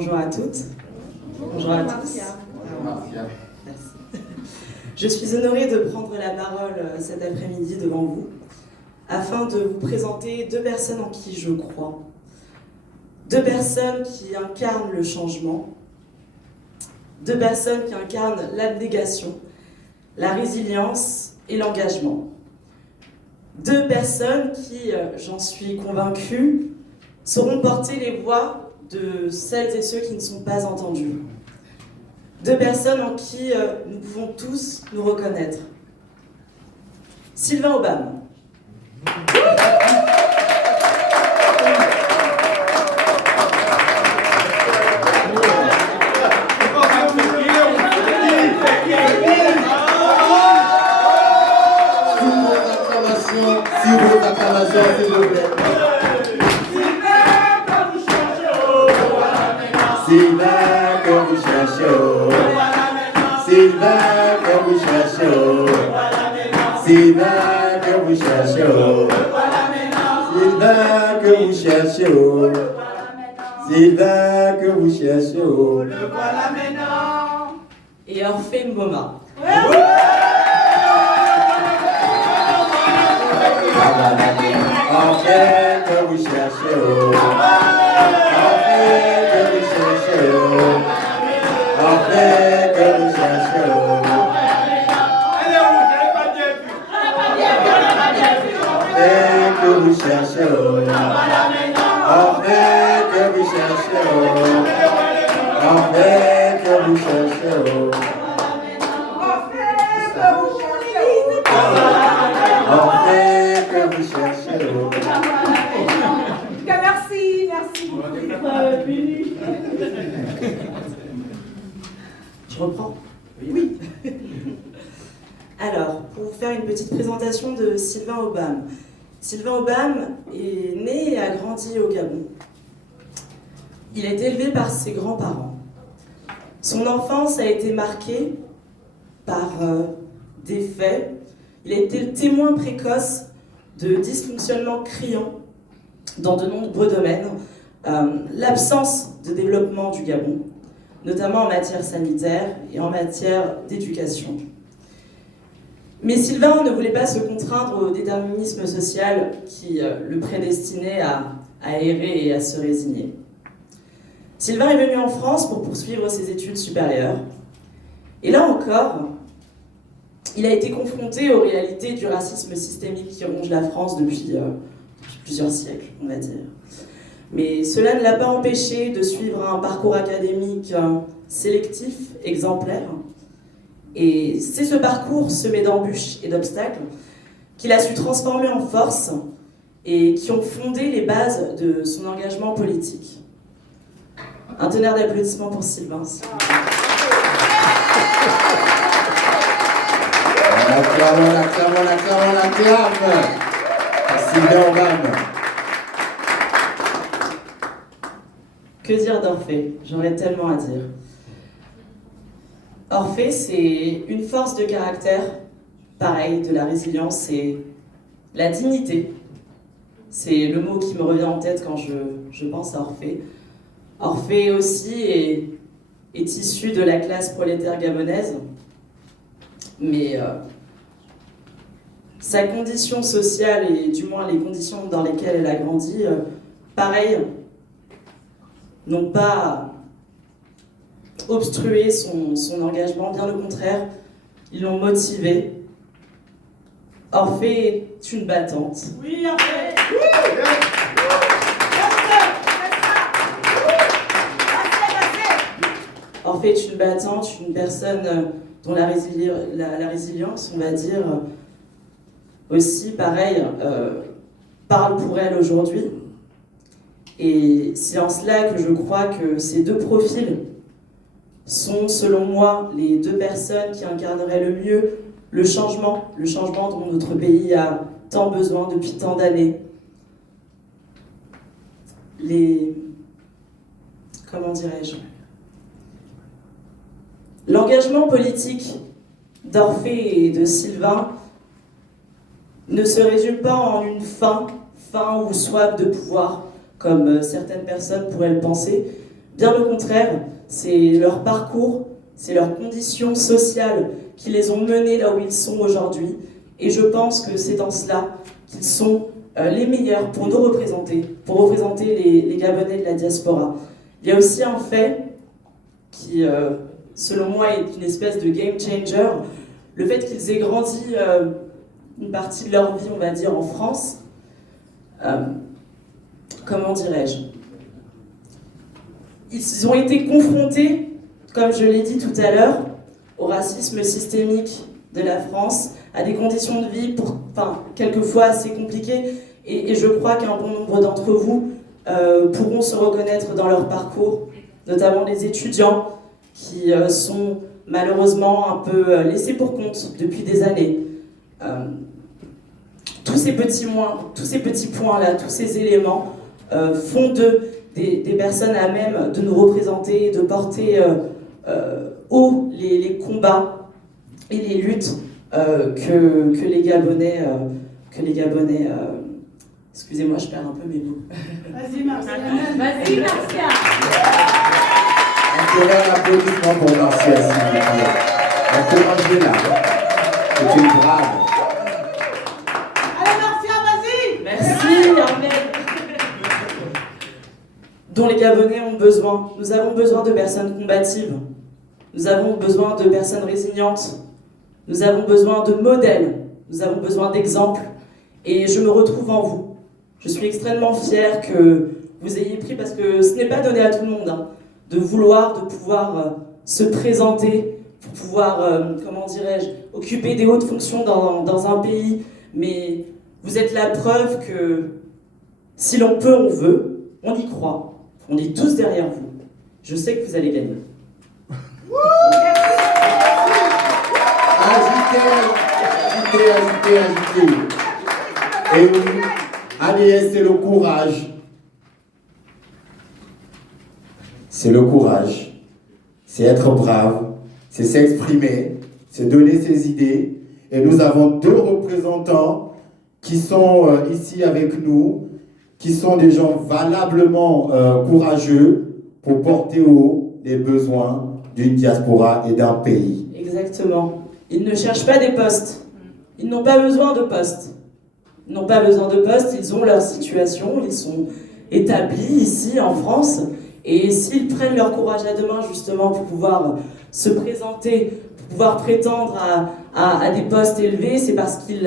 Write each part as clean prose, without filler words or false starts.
Bonjour à toutes. Bonjour à tous. Bonjour Marcia. Merci. Je suis honorée de prendre la parole cet après-midi devant vous afin de vous présenter deux personnes en qui je crois. Deux personnes qui incarnent le changement. Deux personnes qui incarnent l'abnégation, la résilience et l'engagement. Deux personnes qui, j'en suis convaincue, sauront porter les voix de celles et ceux qui ne sont pas entendus. Deux personnes en qui nous pouvons tous nous reconnaître. Sylvain Aubame. S'il vous acclamations, s'il vous plaît. Sylvain que vous cherchez, Sylvain que vous cherchez, Sylvain que vous cherchez, Sylvain que vous cherchez, Sylvain que vous cherchez. Le voilà maintenant. Et Orphée Mboma. Orphée que vous cherchez, Orphée que vous cherchez, Orphée que vous cherchez. Elle est où? Je n'ai pas bien vu. Orphée que vous cherchez, Orphée que vous cherchez, Orphée que vous cherchez. Orphée que vous cherchez. Merci pour d'être venu. Je reprends? Oui. Alors, pour vous faire une petite présentation de Sylvain Aubame. Sylvain Aubame est né et a grandi au Gabon. Il a été élevé par ses grands-parents. Son enfance a été marquée par des faits. Il a été le témoin précoce de dysfonctionnements criants dans de nombreux domaines. L'absence de développement du Gabon, notamment en matière sanitaire et en matière d'éducation. Mais Sylvain ne voulait pas se contraindre au déterminisme social qui le prédestinait à errer et à se résigner. Sylvain est venu en France pour poursuivre ses études supérieures. Et là encore, il a été confronté aux réalités du racisme systémique qui ronge la France depuis plusieurs siècles, on va dire. Mais cela ne l'a pas empêché de suivre un parcours académique sélectif, exemplaire. Et c'est ce parcours semé d'embûches et d'obstacles qu'il a su transformer en force et qui ont fondé les bases de son engagement politique. Un tonnerre d'applaudissements pour Sylvain. On acclame. Sylvain Aubame. Que dire d'Orphée? J'aurais tellement à dire. Orphée, c'est une force de caractère, pareil, de la résilience et la dignité. C'est le mot qui me revient en tête quand je pense à Orphée. Orphée aussi est issu de la classe prolétaire gabonaise, mais sa condition sociale et du moins les conditions dans lesquelles elle a grandi, pareil, n'ont pas obstrué son engagement, bien au contraire, ils l'ont motivé. Orphée est une battante. Oui, Orphée. Orphée est une battante, une personne dont la résilience, on va dire, aussi, pareil, parle pour elle aujourd'hui. Et c'est en cela que je crois que ces deux profils sont, selon moi, les deux personnes qui incarneraient le mieux le changement dont notre pays a tant besoin depuis tant d'années. Comment dirais-je? L'engagement politique d'Orphée et de Sylvain ne se résume pas en une faim ou soif de pouvoir, comme certaines personnes pourraient le penser, Bien au contraire, c'est leur parcours, c'est leurs conditions sociales qui les ont menés là où ils sont aujourd'hui. Et je pense que c'est dans cela qu'ils sont les meilleurs pour nous représenter, pour représenter les Gabonais de la diaspora. Il y a aussi un fait qui, selon moi, est une espèce de game changer. Le fait qu'ils aient grandi une partie de leur vie, on va dire, en France, comment dirais-je, ils ont été confrontés, comme je l'ai dit tout à l'heure, au racisme systémique de la France, à des conditions de vie, quelquefois assez compliquées, et je crois qu'un bon nombre d'entre vous pourront se reconnaître dans leur parcours, notamment les étudiants qui sont malheureusement un peu laissés pour compte depuis des années. Tous ces petits points-là, tous ces éléments font d'eux des personnes à même de nous représenter et de porter haut les combats et les luttes que les Gabonais, excusez-moi, je perds un peu mes mots. Vas-y, Marcia. Vas-y, Marcia. Un applaudissement pour Marcia, s'il vous plaît. Encouragez-la. C'est une brave. Allez, Marcia, vas-y. Merci, Ahmed. Dont les Gabonais ont besoin. Nous avons besoin de personnes combatives. Nous avons besoin de personnes résilientes. Nous avons besoin de modèles. Nous avons besoin d'exemples. Et je me retrouve en vous. Je suis extrêmement fière que vous ayez pris, parce que ce n'est pas donné à tout le monde, hein, de pouvoir se présenter, pour pouvoir, comment dirais-je, occuper des hautes fonctions dans un pays. Mais vous êtes la preuve que si l'on peut, on veut, on y croit. On est tous derrière vous. Je sais que vous allez gagner. Agitez. Et oui, allez, c'est le courage. C'est le courage. C'est être brave. C'est s'exprimer. C'est donner ses idées. Et nous avons deux représentants qui sont ici avec nous, qui sont des gens valablement courageux pour porter haut les besoins d'une diaspora et d'un pays. Exactement. Ils ne cherchent pas des postes. Ils n'ont pas besoin de postes. Ils n'ont pas besoin de postes, ils ont leur situation, ils sont établis ici en France. Et s'ils prennent leur courage à deux mains justement pour pouvoir se présenter, pour pouvoir prétendre à des postes élevés, c'est parce qu'ils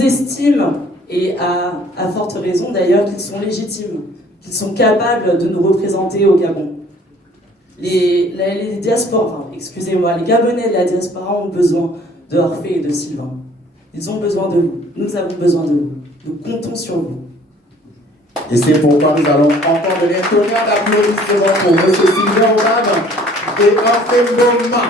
estiment, et à forte raison d'ailleurs, qu'ils sont légitimes, qu'ils sont capables de nous représenter au Gabon. Les Gabonais de la diaspora ont besoin de Orphée et de Sylvain. Ils ont besoin de vous. Nous avons besoin de vous. Nous comptons sur vous. Et c'est pourquoi nous allons encore donner un tonnerre d'applaudissements pour M. Sylvain Obama et Orphée Mboma.